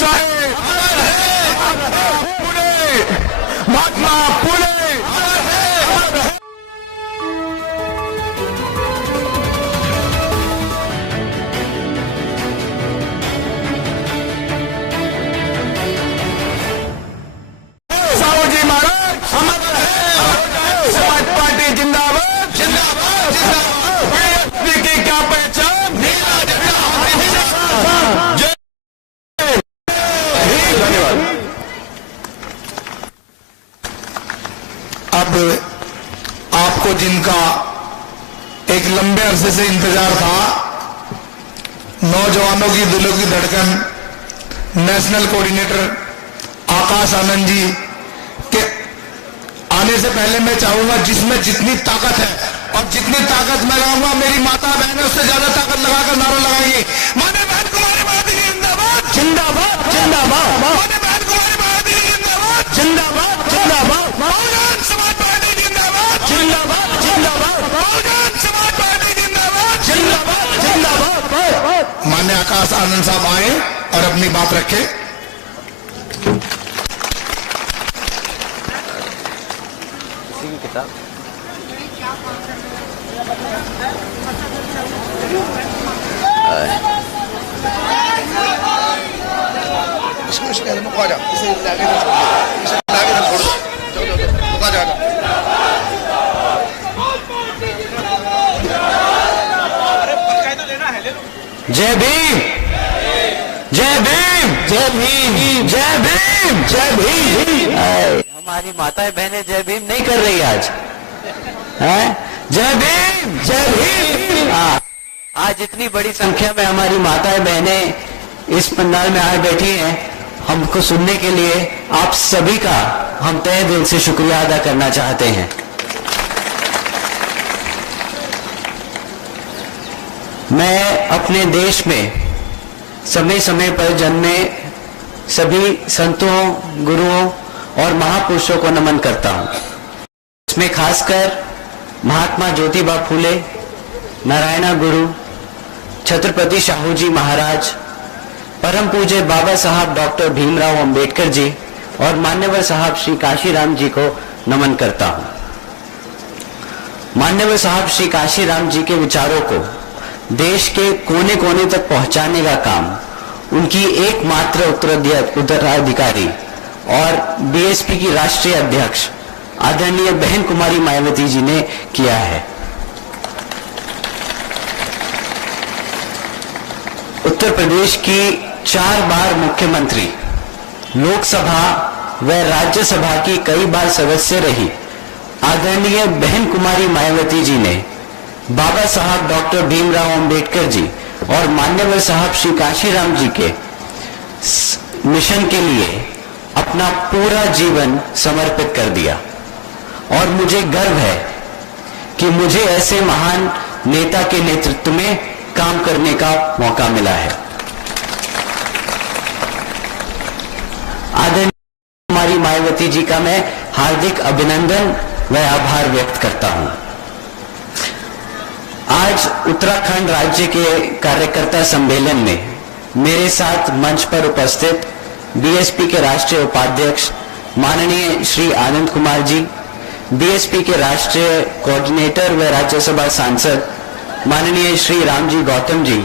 साहेब, पुणे, महात्मा फुले। साहूजी महाराज अमर है। समाज पार्टी जिंदाबाद, जिंदाबाद, जिंदाबाद। की क्या पहचान? नीला झंडा। धन्यवाद। अब आपको जिनका एक लंबे अरसे से इंतजार था, नौजवानों की दिलों की धड़कन नेशनल कोऑर्डिनेटर आकाश आनंद जी के आने से पहले मैं चाहूंगा जिसमें जितनी ताकत है और जितनी ताकत मैं लगाऊंगा, मेरी माता बहन उससे ज्यादा ताकत लगाकर नारा लगाएंगे। माने बहन कुमारी महादी जिंदाबाद, जिंदाबाद, जिंदाबाद। माने बहन कुमारी महादी जिंदाबाद, जिंदाबाद, जिंदाबाद। बहुजन समाज पार्टी जिंदाबाद, जिंदाबाद, जिंदाबाद। बहुजन समाज पार्टी जिंदाबाद, जिंदाबाद, जिंदाबाद। मान्य आकाश आनंद साहब आए और अपनी बात रखे। जय भीम, जय भीम, जय भीम, जय भीम, जय भीम। हमारी माताएं बहनें जय भीम नहीं कर रही आज, हैं? जय भीम, जय भीम। आज इतनी बड़ी संख्या में हमारी माताएं बहनें इस पंडाल में आए बैठी हैं, हमको सुनने के लिए आप सभी का हम तहे दिल से शुक्रिया अदा करना चाहते हैं। मैं अपने देश में समय समय पर जन्मे सभी संतों, गुरुओं और महापुरुषों को नमन करता हूं। इसमें खासकर महात्मा ज्योतिबा फूले, नारायणा गुरु, छत्रपति शाहूजी महाराज, परम पूज्य बाबा साहब डॉक्टर भीमराव अंबेडकर जी और मान्यवर साहब श्री काशीराम जी को नमन करता हूं। मान्यवर साहब श्री काशीराम जी के विचारों को देश के कोने कोने तक पहुंचाने का काम उनकी एकमात्र उत्तराधिकारी और बीएसपी की राष्ट्रीय अध्यक्ष आदरणीय बहन कुमारी मायावती जी ने किया है। उत्तर प्रदेश की 4 बार मुख्यमंत्री, लोकसभा व राज्यसभा की कई बार सदस्य रही आदरणीय बहन कुमारी मायावती जी ने बाबा साहब डॉक्टर भीमराव अंबेडकर जी और मान्यवर साहब श्री काशीराम जी के मिशन के लिए अपना पूरा जीवन समर्पित कर दिया और मुझे गर्व है कि मुझे ऐसे महान नेता के नेतृत्व में काम करने का मौका मिला है। आदरणीय कुमारी मायावती जी का मैं हार्दिक अभिनंदन व आभार व्यक्त करता हूं। आज उत्तराखंड राज्य के कार्यकर्ता सम्मेलन में मेरे साथ मंच पर उपस्थित बीएसपी के राष्ट्रीय उपाध्यक्ष माननीय श्री आनंद कुमार जी, बीएसपी के राष्ट्रीय कोऑर्डिनेटर व राज्यसभा सांसद माननीय श्री रामजी गौतम जी,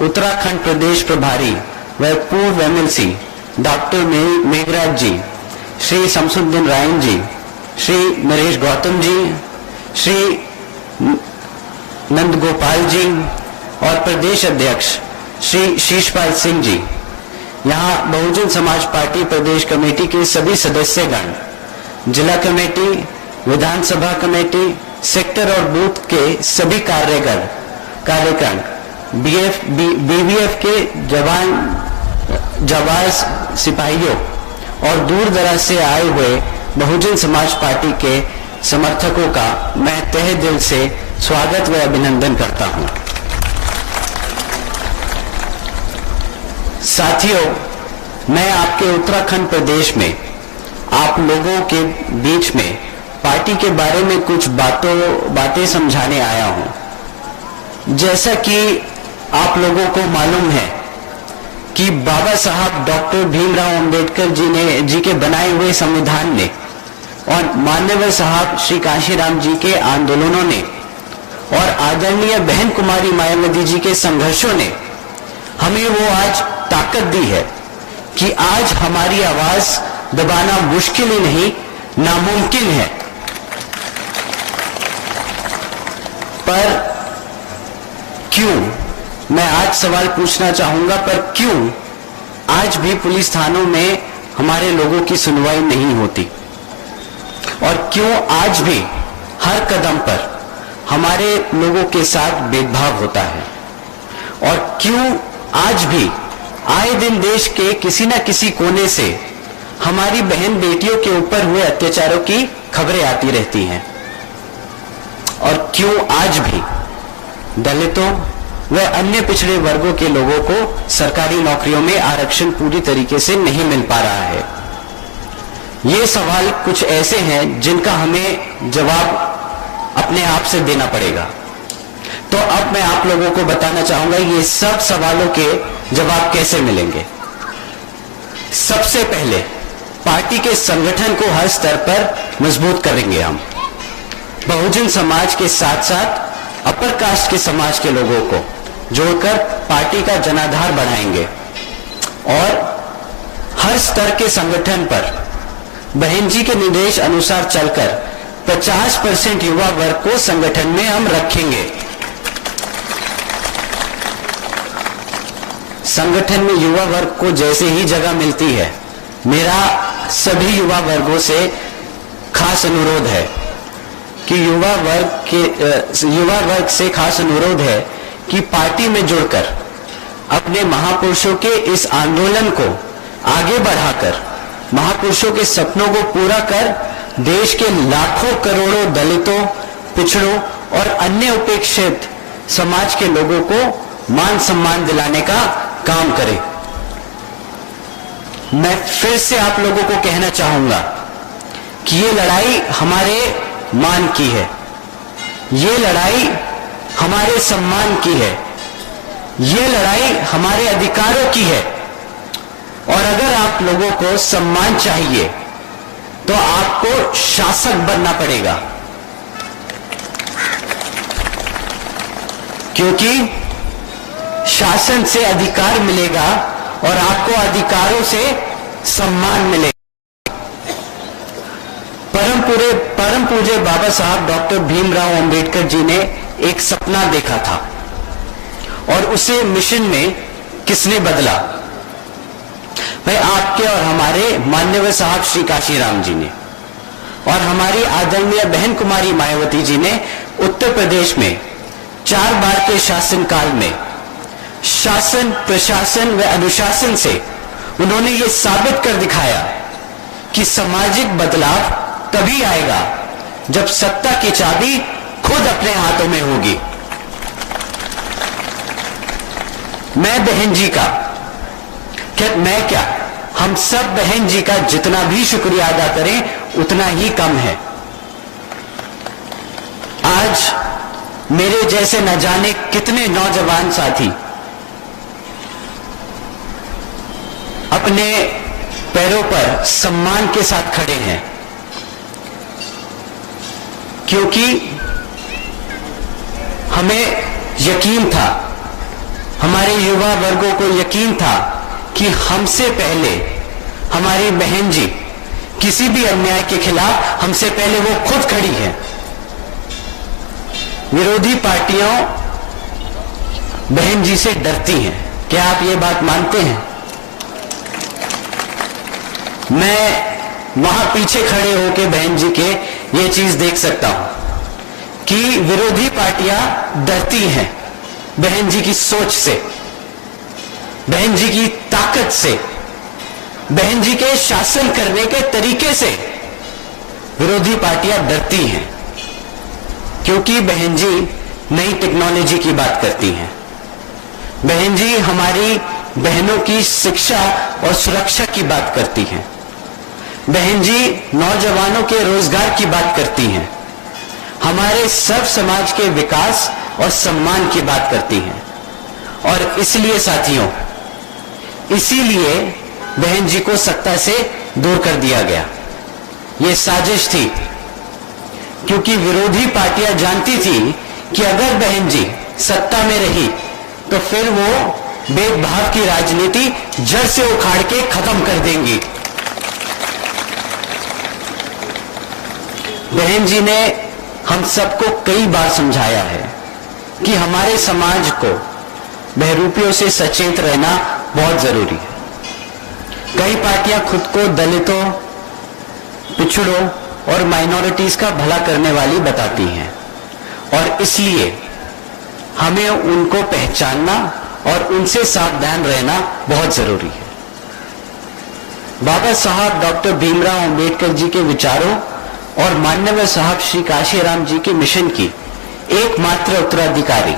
उत्तराखंड प्रदेश प्रभारी व पूर्व एमएलसी डॉक्टर मेघराज जी, श्री शमसुद्दीन रायन जी, श्री नरेश गौतम जी, श्री नंद गोपाल जी और प्रदेश अध्यक्ष श्री शीशपाल सिंह जी, यहाँ बहुजन समाज पार्टी प्रदेश कमेटी के सभी सदस्यगण, जिला कमेटी, विधानसभा कमेटी, सेक्टर और बूथ के सभी कार्यकर्ता, बीवीएफ के जवान सिपाहियों और दूर दराज से आए हुए बहुजन समाज पार्टी के समर्थकों का मैं तहे दिल से स्वागत व अभिनंदन करता हूं। साथियों, मैं आपके उत्तराखंड प्रदेश में आप लोगों के बीच में पार्टी के बारे में कुछ बातें समझाने आया हूं। जैसा कि आप लोगों को मालूम है कि बाबा साहब डॉक्टर भीमराव अंबेडकर जी के बनाए हुए संविधान ने और मान्यवर साहब श्री कांशीराम जी के आंदोलनों ने और आदरणीय बहन कुमारी मायावती जी के संघर्षों ने हमें वो आज ताकत दी है कि आज हमारी आवाज दबाना मुश्किल ही नहीं, नामुमकिन है। पर क्यों, मैं आज सवाल पूछना चाहूंगा, पर क्यों आज भी पुलिस थानों में हमारे लोगों की सुनवाई नहीं होती? और क्यों आज भी हर कदम पर हमारे लोगों के साथ भेदभाव होता है? और क्यों आज भी आए दिन देश के किसी न किसी कोने से हमारी बहन बेटियों के ऊपर हुए अत्याचारों की खबरें आती रहती हैं? और क्यों आज भी दलितों व अन्य पिछड़े वर्गों के लोगों को सरकारी नौकरियों में आरक्षण पूरी तरीके से नहीं मिल पा रहा है? ये सवाल कुछ ऐसे हैं जिनका हमें जवाब अपने आप से देना पड़ेगा। तो अब मैं आप लोगों को बताना चाहूंगा ये सब सवालों के जवाब कैसे मिलेंगे। सबसे पहले पार्टी के संगठन को हर स्तर पर मजबूत करेंगे हम। बहुजन समाज के साथ साथ अपर कास्ट के समाज के लोगों को जोड़कर पार्टी का जनाधार बढ़ाएंगे और हर स्तर के संगठन पर बहन जी के निर्देश अनुसार चलकर 50% युवा वर्ग को संगठन में हम रखेंगे। संगठन में युवा वर्ग को जैसे ही जगह मिलती है, मेरा सभी युवा वर्गों से खास अनुरोध है कि युवा वर्ग से खास अनुरोध है कि पार्टी में जुड़कर अपने महापुरुषों के इस आंदोलन को आगे बढ़ाकर महापुरुषों के सपनों को पूरा कर देश के लाखों करोड़ों दलितों, पिछड़ों और अन्य उपेक्षित समाज के लोगों को मान सम्मान दिलाने का काम करें। मैं फिर से आप लोगों को कहना चाहूंगा कि ये लड़ाई हमारे मान की है, ये लड़ाई हमारे सम्मान की है, ये लड़ाई हमारे अधिकारों की है। और अगर आप लोगों को सम्मान चाहिए तो आपको शासक बनना पड़ेगा, क्योंकि शासन से अधिकार मिलेगा और आपको अधिकारों से सम्मान मिलेगा। परम पूज्य बाबा साहब डॉक्टर भीमराव अंबेडकर जी ने एक सपना देखा था और उसे मिशन में किसने बदला? भाई आपके और हमारे मान्यवर साहब श्री कांशीराम जी ने, और हमारी आदरणीय बहन कुमारी मायावती जी ने उत्तर प्रदेश में 4 बार के शासनकाल में शासन, प्रशासन व अनुशासन से उन्होंने ये साबित कर दिखाया कि सामाजिक बदलाव तभी आएगा जब सत्ता की चाबी खुद अपने हाथों में होगी। मैं बहन जी का हम सब बहन जी का जितना भी शुक्रिया अदा करें उतना ही कम है। आज मेरे जैसे न जाने कितने नौजवान साथी अपने पैरों पर सम्मान के साथ खड़े हैं, क्योंकि हमें यकीन था, हमारे युवा वर्गों को यकीन था कि हमसे पहले हमारी बहन जी किसी भी अन्याय के खिलाफ हमसे पहले वो खुद खड़ी है। विरोधी पार्टियां बहन जी से डरती हैं। क्या आप ये बात मानते हैं? मैं वहां पीछे खड़े होकर बहन जी के ये चीज देख सकता हूं कि विरोधी पार्टियां डरती हैं बहन जी की सोच से, बहन जी की ताकत से, बहन जी के शासन करने के तरीके से विरोधी पार्टियां डरती हैं, क्योंकि बहन जी नई टेक्नोलॉजी की बात करती हैं। बहन जी हमारी बहनों की शिक्षा और सुरक्षा की बात करती हैं। बहन जी नौजवानों के रोजगार की बात करती हैं, हमारे सब समाज के विकास और सम्मान की बात करती हैं। और इसलिए साथियों, इसीलिए बहन जी को सत्ता से दूर कर दिया गया। यह साजिश थी, क्योंकि विरोधी पार्टियां जानती थी कि अगर बहन जी सत्ता में रही तो फिर वो भेदभाव की राजनीति जड़ से उखाड़ के खत्म कर देंगी। बहन जी ने हम सबको कई बार समझाया है कि हमारे समाज को बहरूपियों से सचेत रहना बहुत जरूरी है। कई पार्टियां खुद को दलितों, पिछड़ों और माइनॉरिटीज का भला करने वाली बताती हैं और इसलिए हमें उनको पहचानना और उनसे सावधान रहना बहुत जरूरी है। बाबा साहब डॉक्टर भीमराव अंबेडकर जी के विचारों और मान्यवर साहब श्री काशीराम जी के मिशन की एकमात्र उत्तराधिकारी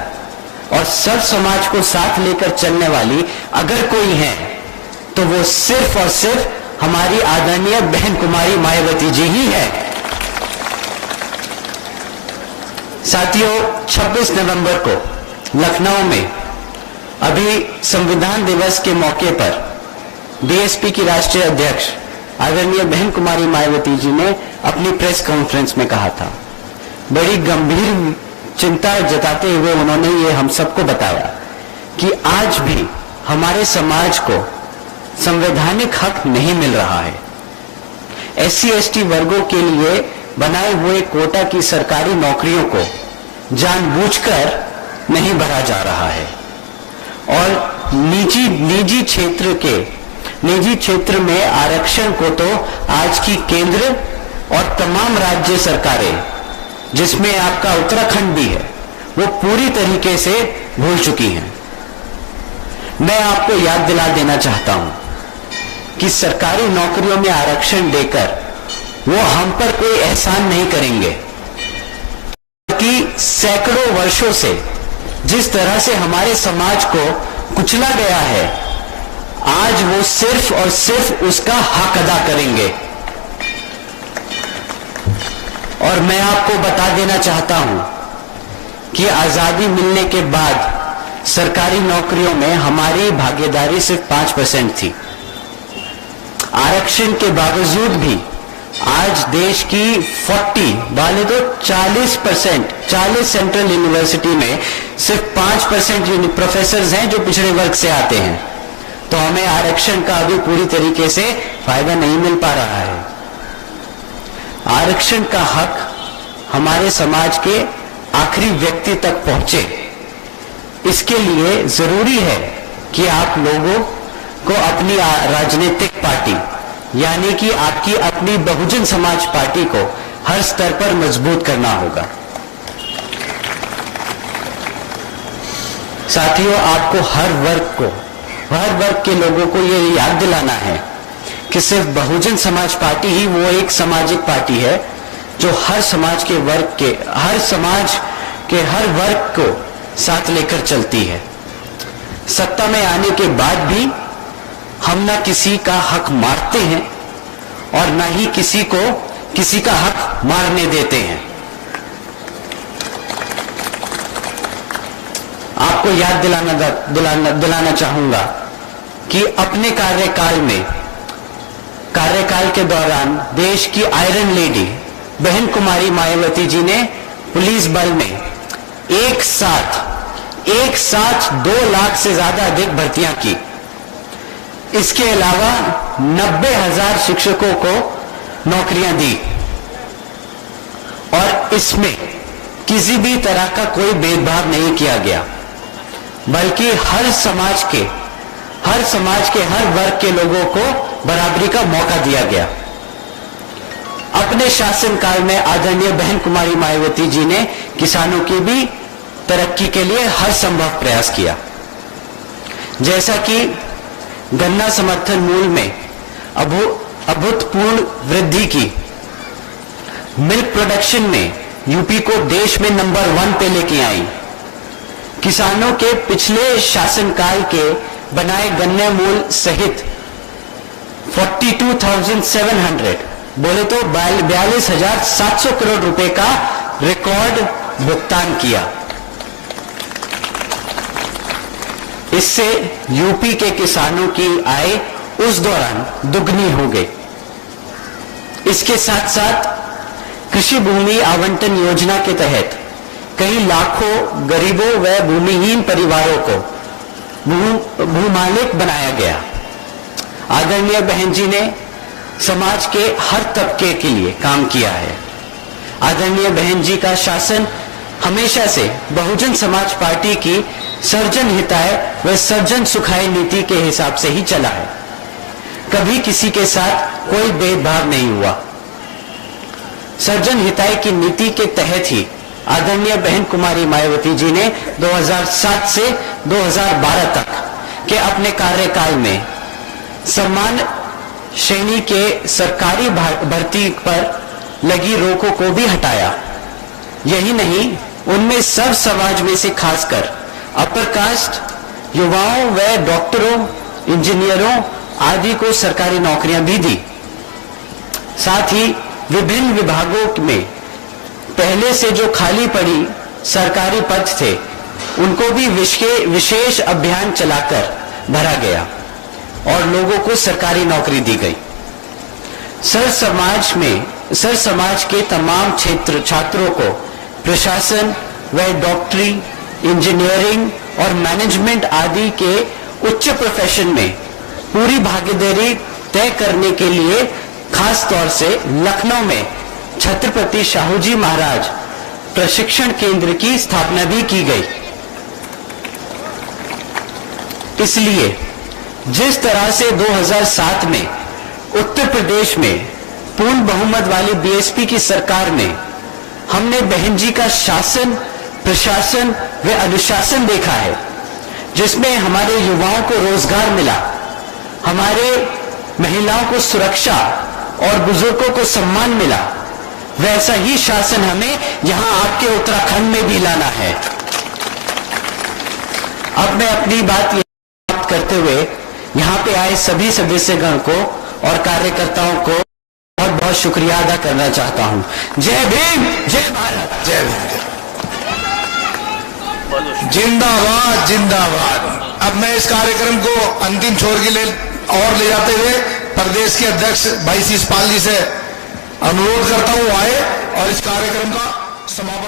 और सर्व समाज को साथ लेकर चलने वाली अगर कोई है तो वो सिर्फ और सिर्फ हमारी आदरणीय बहन कुमारी मायावती जी ही है। साथियों, 26 नवंबर को लखनऊ में अभी संविधान दिवस के मौके पर बीएसपी की राष्ट्रीय अध्यक्ष आदरणीय बहन कुमारी मायावती जी ने अपनी प्रेस कॉन्फ्रेंस में कहा था, बड़ी गंभीर चिंता जताते हुए उन्होंने ये हम सबको बताया कि आज भी हमारे समाज को संवैधानिक हक नहीं मिल रहा है। एससी एसटी वर्गों के लिए बनाए हुए कोटा की सरकारी नौकरियों को जानबूझकर नहीं भरा जा रहा है और निजी क्षेत्र में आरक्षण को तो आज की केंद्र और तमाम राज्य सरकारें, जिसमें आपका उत्तराखंड भी है, वो पूरी तरीके से भूल चुकी हैं। मैं आपको याद दिला देना चाहता हूं कि सरकारी नौकरियों में आरक्षण देकर वो हम पर कोई एहसान नहीं करेंगे, कि सैकड़ों वर्षों से जिस तरह से हमारे समाज को कुचला गया है, आज वो सिर्फ और सिर्फ उसका हक अदा करेंगे। और मैं आपको बता देना चाहता हूं कि आजादी मिलने के बाद सरकारी नौकरियों में हमारी भागीदारी सिर्फ 5% थी। आरक्षण के बावजूद भी आज देश की 40 सेंट्रल यूनिवर्सिटी में सिर्फ 5% प्रोफेसर हैं जो पिछड़े वर्ग से आते हैं, तो हमें आरक्षण का अभी पूरी तरीके से फायदा नहीं मिल पा रहा है। आरक्षण का हक हमारे समाज के आखिरी व्यक्ति तक पहुंचे, इसके लिए जरूरी है कि आप लोगों को अपनी राजनीतिक पार्टी यानी कि आपकी अपनी बहुजन समाज पार्टी को हर स्तर पर मजबूत करना होगा। साथियों, आपको हर वर्ग के लोगों को यह याद दिलाना है कि सिर्फ बहुजन समाज पार्टी ही वो एक सामाजिक पार्टी है जो हर समाज के हर वर्ग को साथ लेकर चलती है। सत्ता में आने के बाद भी हम ना किसी का हक मारते हैं और ना ही किसी को किसी का हक मारने देते हैं। आपको याद दिलाना चाहूंगा कि अपने कार्यकाल के दौरान देश की आयरन लेडी बहन कुमारी मायावती जी ने पुलिस बल में एक साथ 2 लाख से ज्यादा अधिक भर्तियां की। इसके अलावा 90,000 शिक्षकों को नौकरियां दी और इसमें किसी भी तरह का कोई भेदभाव नहीं किया गया, बल्कि हर समाज के हर वर्ग के लोगों को बराबरी का मौका दिया गया। अपने शासनकाल में आदरणीय बहन कुमारी मायावती जी ने किसानों की भी तरक्की के लिए हर संभव प्रयास किया, जैसा कि गन्ना समर्थन मूल्य में अभूतपूर्व वृद्धि की, मिल्क प्रोडक्शन में यूपी को देश में नंबर 1 पे लेके आई, किसानों के पिछले शासनकाल के बनाए गन्ने मूल्य सहित 42,700 बोले तो 42,700 करोड़ रुपए का रिकॉर्ड भुगतान किया। इससे यूपी के किसानों की आय उस दौरान दुगनी हो गई। इसके साथ साथ कृषि भूमि आवंटन योजना के तहत कई लाखों गरीबों व भूमिहीन परिवारों को भूमालिक बनाया गया। आदरणीय बहन जी ने समाज के हर तबके के लिए काम किया है। आदरणीय बहन जी का शासन हमेशा से बहुजन समाज पार्टी की सर्जन हिताय व सर्जन सुखाय नीति के हिसाब से ही चला है। कभी किसी के साथ कोई भेदभाव नहीं हुआ। सर्जन हिताय की नीति के तहत ही आदरणीय बहन कुमारी मायावती जी ने 2007 से 2012 तक के अपने कार्यकाल में सम्मान श्रेणी के सरकारी भर्ती पर लगी रोकों को भी हटाया। यही नहीं, उनमें सब समाज में से खासकर अपर कास्ट युवाओं व डॉक्टरों, इंजीनियरों आदि को सरकारी नौकरियां भी दी। साथ ही विभिन्न विभागों में पहले से जो खाली पड़ी सरकारी पद थे उनको भी विशेष अभियान चलाकर भरा गया और लोगों को सरकारी नौकरी दी गई। सर समाज के तमाम छात्रों को प्रशासन व डॉक्टरी, इंजीनियरिंग और मैनेजमेंट आदि के उच्च प्रोफेशन में पूरी भागीदारी तय करने के लिए खास तौर से लखनऊ में छत्रपति शाहूजी महाराज प्रशिक्षण केंद्र की स्थापना भी की गई। इसलिए जिस तरह से 2007 में उत्तर प्रदेश में पूर्ण बहुमत वाली बीएसपी की सरकार में हमने बहन जी का शासन, प्रशासन व अनुशासन देखा है, जिसमें हमारे युवाओं को रोजगार मिला, हमारे महिलाओं को सुरक्षा और बुजुर्गों को सम्मान मिला, वैसा ही शासन हमें यहां आपके उत्तराखंड में भी लाना है। अब मैं अपनी बात समाप्त करते हुए यहां पे आए सभी सदस्यगण को और कार्यकर्ताओं को बहुत बहुत शुक्रिया अदा करना चाहता हूं। जय भीम, जय भारत, जय भीम। जिंदाबाद, जिंदाबाद। अब मैं इस कार्यक्रम को अंतिम छोर के लिए और ले जाते हुए प्रदेश के अध्यक्ष भाई शिषपाल जी से अनुरोध करता हूं आए और इस कार्यक्रम का समापन